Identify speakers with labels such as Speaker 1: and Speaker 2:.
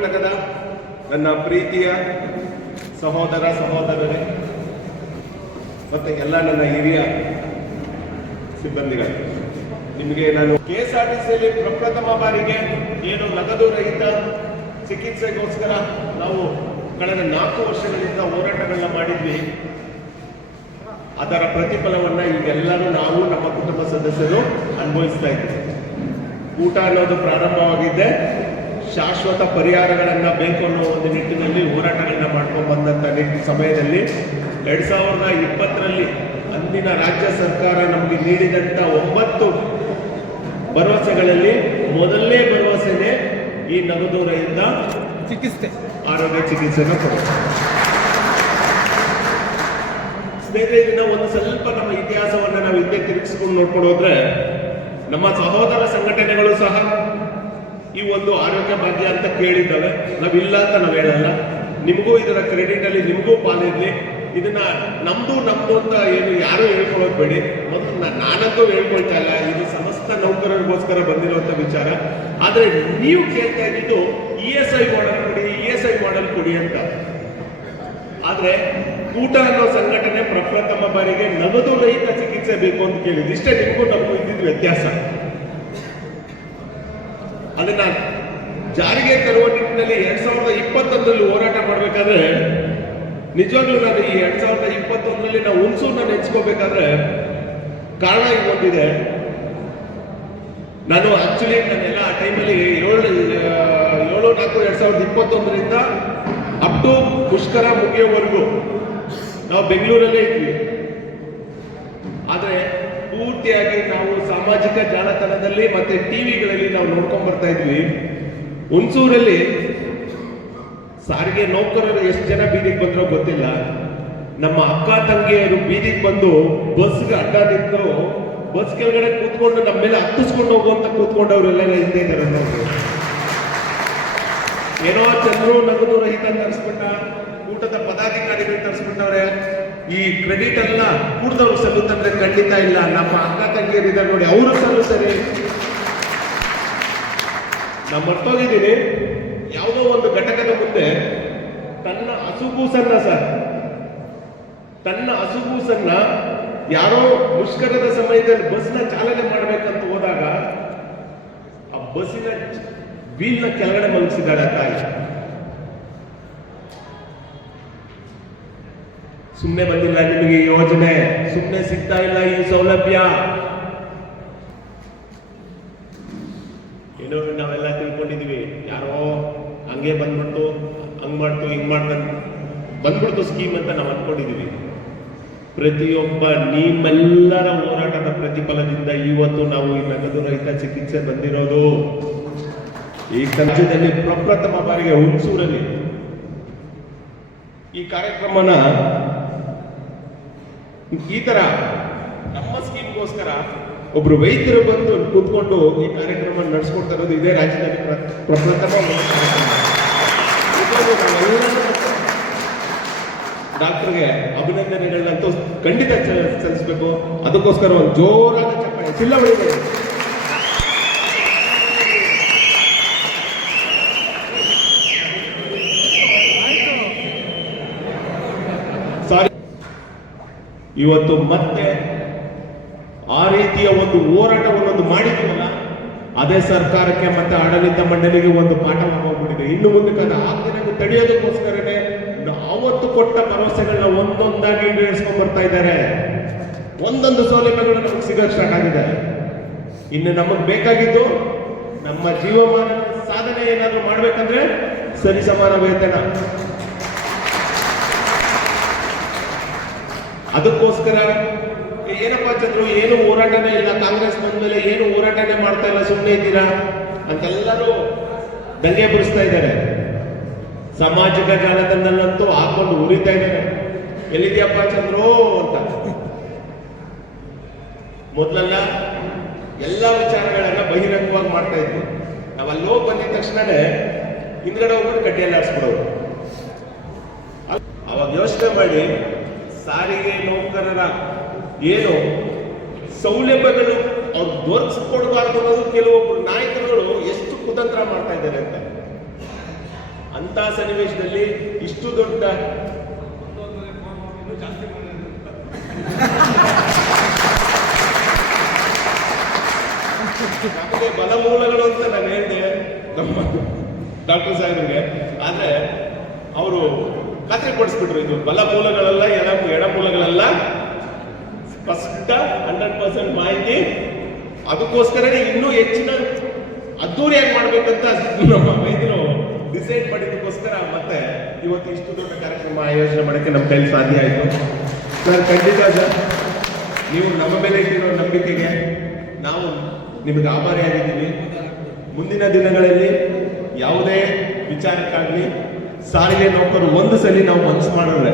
Speaker 1: ಕರ್ನಾಟಕದ ನನ್ನ ಪ್ರೀತಿಯ ಸಹೋದರ ಸಹೋದರರೇ, ಮತ್ತೆ ಎಲ್ಲ ನನ್ನ ಹಿರಿಯ ಸಿಬ್ಬಂದಿಗಳು, ನಿಮಗೆ ನಾನು ಕೆ ಎಸ್ ಆರ್ ಪ್ರಪ್ರಥಮ ಬಾರಿಗೆ ಏನು ನಗದು ರಹಿತ ಚಿಕಿತ್ಸೆಗೋಸ್ಕರ ನಾವು ಕಳೆದ ನಾಲ್ಕು ವರ್ಷಗಳಿಂದ ಹೋರಾಟಗಳನ್ನ ಮಾಡಿದ್ವಿ. ಅದರ ಪ್ರತಿಫಲವನ್ನ ಈಗೆಲ್ಲರೂ ನಾವು ನಮ್ಮ ಕುಟುಂಬ ಸದಸ್ಯರು ಅನುಭವಿಸ್ತಾ ಇದ್ದೀವಿ. ಊಟ ಅನ್ನೋದು ಪ್ರಾರಂಭವಾಗಿದ್ದೆ. ಶಾಶ್ವತ ಪರಿಹಾರಗಳನ್ನು ಬೇಕು ಅನ್ನೋ ಒಂದು ನಿಟ್ಟಿನಲ್ಲಿ ಹೋರಾಟಗಳನ್ನ ಮಾಡ್ಕೊಂಡು ಬಂದಂತ ನಿಟ್ಟ ಸಮಯದಲ್ಲಿ ಎರಡು ಸಾವಿರದ ಇಪ್ಪತ್ತರಲ್ಲಿ ಅಂದಿನ ರಾಜ್ಯ ಸರ್ಕಾರ ನಮಗೆ ನೀಡಿದಂತ ಒಂಬತ್ತು ಭರವಸೆಗಳಲ್ಲಿ ಮೊದಲನೇ ಭರವಸೆನೇ ಈ ನಗದು ರಹಿತ
Speaker 2: ಚಿಕಿತ್ಸೆ.
Speaker 1: ಆರೋಗ್ಯ ಚಿಕಿತ್ಸೆನ ಕೊಡುತ್ತೆ ಸ್ನೇಹಿತರೆ ಇದನ್ನ ಒಂದು ಸ್ವಲ್ಪ ನಮ್ಮ ಇತಿಹಾಸವನ್ನ ನಾವು ಹಿಂದೆ ತಿರುಗಿಸ್ಕೊಂಡು ನೋಡ್ಕೊಂಡು ಹೋದ್ರೆ ನಮ್ಮ ಸಹೋದರ ಸಂಘಟನೆಗಳು ಸಹ ಈ ಒಂದು ಆರೋಗ್ಯ ಭಾಗ್ಯ ಅಂತ ಕೇಳಿದ್ದಾವೆ. ನಾವಿಲ್ಲ ಅಂತ ನಾವು ಹೇಳಲ್ಲ. ನಿಮಗೂ ಇದರ ಕ್ರೆಡಿಟ್ ಅಲ್ಲಿ ನಿಮಗೂ ಪಾಲಿರಲಿ ಇದನ್ನ ನಮ್ದು ನಮ್ದು ಅಂತ ಏನು ಯಾರು ಹೇಳ್ಕೊಳ್ಳೋದು ಬೇಡಿ ನಾನಂತೂ ಹೇಳ್ಕೊಳ್ತಾ ಇಲ್ಲ. ಇದು ಸಮಸ್ತ ನೌಕರರಿಗೋಸ್ಕರ ಬಂದಿರುವಂತ ವಿಚಾರ. ಆದ್ರೆ ನೀವು ಕೇಳ್ತಾ ಇದ್ದಿದ್ದು ಇ ಎಸ್ ಐ ಮಾಡಲ್ ಕೊಡಿ ಇ ಎಸ್ ಐ ಮಾಡಲ್ ಕೊಡಿ ಅಂತ. ಆದ್ರೆ ಕೂಟ ಅನ್ನೋ ಸಂಘಟನೆ ಪ್ರಪ್ರಥಮ ಬಾರಿಗೆ ನಗದು ರಹಿತ ಚಿಕಿತ್ಸೆ ಬೇಕು ಅಂತ ಕೇಳಿದ್ದು. ಇಷ್ಟೇ ನಿಮಗೂ ನಮಗೂ ಇದ್ದಿದ್ದು ವ್ಯತ್ಯಾಸ. ಅದನ್ನ ಜಾರಿಗೆ ತರುವ ನಿಟ್ಟಿನಲ್ಲಿ ಎರಡ್ ಸಾವಿರದ ಇಪ್ಪತ್ತೊಂದರಲ್ಲಿ ಹೋರಾಟ ಮಾಡ್ಬೇಕಾದ್ರೆ, ನಿಜವಾಗ್ಲೂ ನಾನು ಈ ಎರಡ್ ಸಾವಿರದ ಇಪ್ಪತ್ತೊಂದರಲ್ಲಿ ನಾವು ಹುಣಸೂರನ್ನ ನೆಚ್ಕೋಬೇಕಾದ್ರೆ ಕಾರಣ ಇಟ್ಕೊಂಡಿದೆ ನಾನು ಆಕ್ಚುಲಿ ನಾನೆಲ್ಲ ಆ ಟೈಮಲ್ಲಿ ಏಳು ಏಳು ನಾಲ್ಕು ಎರಡ್ ಸಾವಿರದ ಇಪ್ಪತ್ತೊಂದರಿಂದ ಅಪ್ ಟು ಪುಷ್ಕರ ಮುಗಿಯೋವರೆಗೂ ನಾವು ಬೆಂಗಳೂರಲ್ಲೇ ಇದ್ವಿ. ಆದರೆ ಪೂರ್ತಿಯಾಗಿ ನಾವು ಸಾಮಾಜಿಕ ಜಾಲತಾಣದಲ್ಲಿ ಮತ್ತೆ ಟಿವಿಗಳಲ್ಲಿ ನಾವು ನೋಡ್ಕೊಂಡ್ ಬರ್ತಾ ಇದ್ವಿ. ಹುಣಸೂರಲ್ಲಿ ಸಾರಿಗೆ ನೌಕರರು ಎಷ್ಟು ಜನ ಬೀದಿಗೆ ಬಂದ್ರೋ ಗೊತ್ತಿಲ್ಲ. ನಮ್ಮ ಅಕ್ಕ ತಂಗಿಯರು ಬೀದಿಗೆ ಬಂದು ಬಸ್ಗೆ ಅಡ್ಡ ನಿಂತು ಬಸ್ ಕೆಳಗಡೆ ಕೂತ್ಕೊಂಡು ನಮ್ಮ ಮೇಲೆ ಹತ್ತಿಸ್ಕೊಂಡು ಹೋಗುವಂತ ಕೂತ್ಕೊಂಡವ್ರೆಲ್ಲ ಇದ್ದೇ ಇದ್ದಾರೆ ಏನೋ ಚಂದ್ರು ನಗದು ರಹಿತ ತರಿಸ್ಬಿಟ್ಟ ಊಟದ ಪದಾಧಿಕಾರಿಗಳು ತರಿಸ್ಬಿಟ್ಟವ್ರೆ ಈ ಕ್ರೆಡಿಟ್ ಅನ್ನ ಕೂಡದವ್ರು ಸಲ್ಲುತ್ತಂದ್ರೆ ಖಂಡಿತ ಇಲ್ಲ. ನಮ್ಮ ಅಕ್ಕ ತಂಗಿಯರಿದ್ದಾರೆ ನೋಡಿ, ಅವರು ಸಲ್ಲುತ್ತಾರೆ. ನಾವು ಮರ್ತೋಗಿದ್ದೀನಿ. ಯಾವುದೋ ಒಂದು ಘಟಕದ ಮುಂದೆ ತನ್ನ ಹಸುಗೂಸನ್ನ ಸರ್, ತನ್ನ ಹಸುಗೂಸನ್ನ ಯಾರೋ ಮುಷ್ಕರದ ಸಮಯದಲ್ಲಿ ಬಸ್ನ ಚಾಲನೆ ಮಾಡಬೇಕಂತ ಹೋದಾಗ ಆ ಬಸ್ಸಿನ ವೀಲ್ನ ಕೆಳಗಡೆ ಮಲಗಿಸಿದ್ದಾಳೆ ತಾಯಿ. ಸುಮ್ಮನೆ ಬಂದಿಲ್ಲ ನಿಮಗೆ ಯೋಜನೆ. ಸುಮ್ಮನೆ ಸಿಗ್ತಾ ಇಲ್ಲ ಈ ಸೌಲಭ್ಯ. ಏನೋ ನಾವೆಲ್ಲ ತಿಳ್ಕೊಂಡಿದೀವಿ ಯಾರೋ ಹಂಗೆ ಬಂದ್ಬಿಟ್ಟು, ಹಂಗ್ ಮಾಡ್ತು, ಹಿಂಗ್ ಮಾಡ್ತ ಬಂದ್ಬಿಡ್ತು ಸ್ಕೀಮ್ ಅಂತ ನಾವು ಅನ್ಕೊಂಡಿದೀವಿ ಪ್ರತಿಯೊಬ್ಬ ನಿಮ್ಮೆಲ್ಲರ ಹೋರಾಟದ ಪ್ರತಿಫಲದಿಂದ ಇವತ್ತು ನಾವು ಈ ನಗದು ರಹಿತ ಚಿಕಿತ್ಸೆ ಬಂದಿರೋದು. ಈ ರಾಜ್ಯದಲ್ಲಿ ಪ್ರಪ್ರಥಮ ಬಾರಿಗೆ ಹುಣಸೂರಲ್ಲಿ. ಈ ಕಾರ್ಯಕ್ರಮನ ಈ ತರ ನಮ್ಮ ಸ್ಕೀಮ್ಗೋಸ್ಕರ ಒಬ್ರು ವೈದ್ಯರು ಬಂದು ಕೂತ್ಕೊಂಡು ಈ ಕಾರ್ಯಕ್ರಮ ನಡೆಸ್ಕೊಡ್ತಾ ಇರೋದು ಇದೇ ರಾಜ್ಯದಲ್ಲಿ ಡಾಕ್ಟರ್ಗೆ ಅಭಿನಂದನೆಗಳನ್ನಂತೂ ಖಂಡಿತ ಸಲ್ಲಿಸಬೇಕು ಸಲ್ಲಿಸ್ಬೇಕು. ಅದಕ್ಕೋಸ್ಕರ ಒಂದು ಜೋರಾದ ಚಪ್ಪಾಳೆ. ಚಿಲ್ಲ ಹೊಡಿಬೇಕು ಸಾರಿ ಇವತ್ತು ಮತ್ತೆ ಆ ರೀತಿಯ ಒಂದು ಹೋರಾಟವನ್ನೊಂದು ಮಾಡಿದ್ವಲ್ಲ ಅದೇ ಸರ್ಕಾರಕ್ಕೆ ಮತ್ತೆ ಆಡಳಿತ ಮಂಡಳಿಗೆ ಒಂದು ಪಾಠವಾಗೋಗ್ಬಿಟ್ಟಿದೆ ಇನ್ನು ಮುಂದಕ್ಕೆ ಅದು ಆಗ್ದಿರಂಗೆ ತಡೆಯೋದಕ್ಕೋಸ್ಕರನೇ ಅವತ್ತು ಕೊಟ್ಟ ಭರವಸೆಗಳನ್ನ ಒಂದೊಂದಾಗಿ ಈಡೇರಿಸ್ಕೊಂಡ್ ಬರ್ತಾ ಇದ್ದಾರೆ. ಒಂದೊಂದು ಸೌಲಭ್ಯಗಳು ನಮಗೆ ಸಿಗೋಕ್ ಸ್ಟಾರ್ಟ್ ಆಗಿದೆ ಇನ್ನು ನಮಗ್ ಬೇಕಾಗಿದ್ದು ನಮ್ಮ ಜೀವಮಾನ ಸಾಧನೆ ಏನಾದ್ರು ಮಾಡ್ಬೇಕಂದ್ರೆ ಸರಿ ಸಮಾನ ವೇತನ. ಅದಕ್ಕೋಸ್ಕರ ಏನಪ್ಪ ಚಂದ್ರು, ಏನು ಹೋರಾಟನೇ ಇಲ್ಲ. ಕಾಂಗ್ರೆಸ್ ಬಂದ್ಮೇಲೆ ಏನು ಹೋರಾಟನೇ ಮಾಡ್ತಾ ಇಲ್ಲ ಸುಮ್ಮನೆ ಇದ್ದೀರಾ? ಅಂತೆಲ್ಲರೂ ದಂಗೆ ಬರಿಸ್ತಾ ಇದ್ದಾರೆ. ಸಾಮಾಜಿಕ ಜಾಲತಾಣದಲ್ಲಂತೂ ಹಾಕೊಂಡು ಉರಿತಾ ಇದ್ದಾರೆ. ಎಲ್ಲಿದ್ಯಪ್ಪ ಚಂದ್ರು ಅಂತ. ಮೊದಲೆಲ್ಲ ಎಲ್ಲ ವಿಚಾರಗಳನ್ನ ಬಹಿರಂಗವಾಗಿ ಮಾಡ್ತಾ ಇದ್ವಿ. ನಾವು ಅಲ್ಲಿ ಬಂದಿದ ತಕ್ಷಣನೇ ಹಿಂದ್ಗಡೆ ಹೋಗ್ಬಿಟ್ಟು ಕಟ್ಟಿಯಲ್ಲಿ ಆಡಿಸ್ಬಿಡೋರು ಅವಾಗ ಯೋಚನೆ ಮಾಡಿ ಸಾರಿಗೆ ನೌಕರರ ಏನು ಸೌಲಭ್ಯಗಳು ಅವ್ರು ದೊರಕಿಸ್ಕೊಡ್ಬಾರ್ದು ಅನ್ನೋದು ಕೆಲವೊಬ್ಬರು ನಾಯಕರುಗಳು ಎಷ್ಟು ಕುತಂತ್ರ ಮಾಡ್ತಾ ಇದ್ದಾರೆ ಅಂತ. ಅಂತ ಸನ್ನಿವೇಶದಲ್ಲಿ ಇಷ್ಟು ದೊಡ್ಡ ನಮಗೆ ಬಲಮೂಲಗಳು ಅಂತ ನಾನು ಹೇಳಿದೆ ನಮ್ಮ ಡಾಕ್ಟರ್ ಸಾಹೇಬ್ರಿಗೆ. ಆದ್ರೆ ಖಾತ್ರಿ ಕೊಡಿಸ್ಬಿಟ್ರು ಇದು. ಬಲ ಮೂಲಗಳೆಲ್ಲ, ಎಡ ಎಡ ಮೂಲಗಳೆಲ್ಲ ಸ್ಪಷ್ಟ ಹಂಡ್ರೆಡ್ ಪರ್ಸೆಂಟ್ ಮಾಹಿತಿ. ಅದಕ್ಕೋಸ್ಕರನೇ ಇನ್ನೂ ಹೆಚ್ಚಿನ ಅದ್ದೂರಿಯಾಗಿ ಮಾಡ್ಬೇಕಂತ ನಮ್ಮ ವೈದ್ಯರು ಡಿಸೈಡ್ ಮಾಡಿದ್ದಕ್ಕೋಸ್ಕರ ಮತ್ತೆ ಇವತ್ತು ಇಷ್ಟು ದೊಡ್ಡ ಕಾರ್ಯಕ್ರಮ ಆಯೋಜನೆ ಮಾಡೋಕ್ಕೆ ನಮ್ಮ ಕೈಲಿ ಸಾಧ್ಯ ಆಯಿತು. ಸರ್ ಖಂಡಿತ ಸರ್ ನೀವು ನಮ್ಮ ಮೇಲೆ ಇಟ್ಟಿರೋ ನಂಬಿಕೆಗೆ ನಾವು ನಿಮಗೆ ಆಭಾರಿಯಾಗಿದ್ದೀವಿ. ಮುಂದಿನ ದಿನಗಳಲ್ಲಿ ಯಾವುದೇ ವಿಚಾರಕ್ಕಾಗಲಿ ಸಾರಿಗೆ ನೌಕರು ಒಂದು ಸಲ ನಾವು ಮನಸ್ಸು ಮಾಡಿದ್ರೆ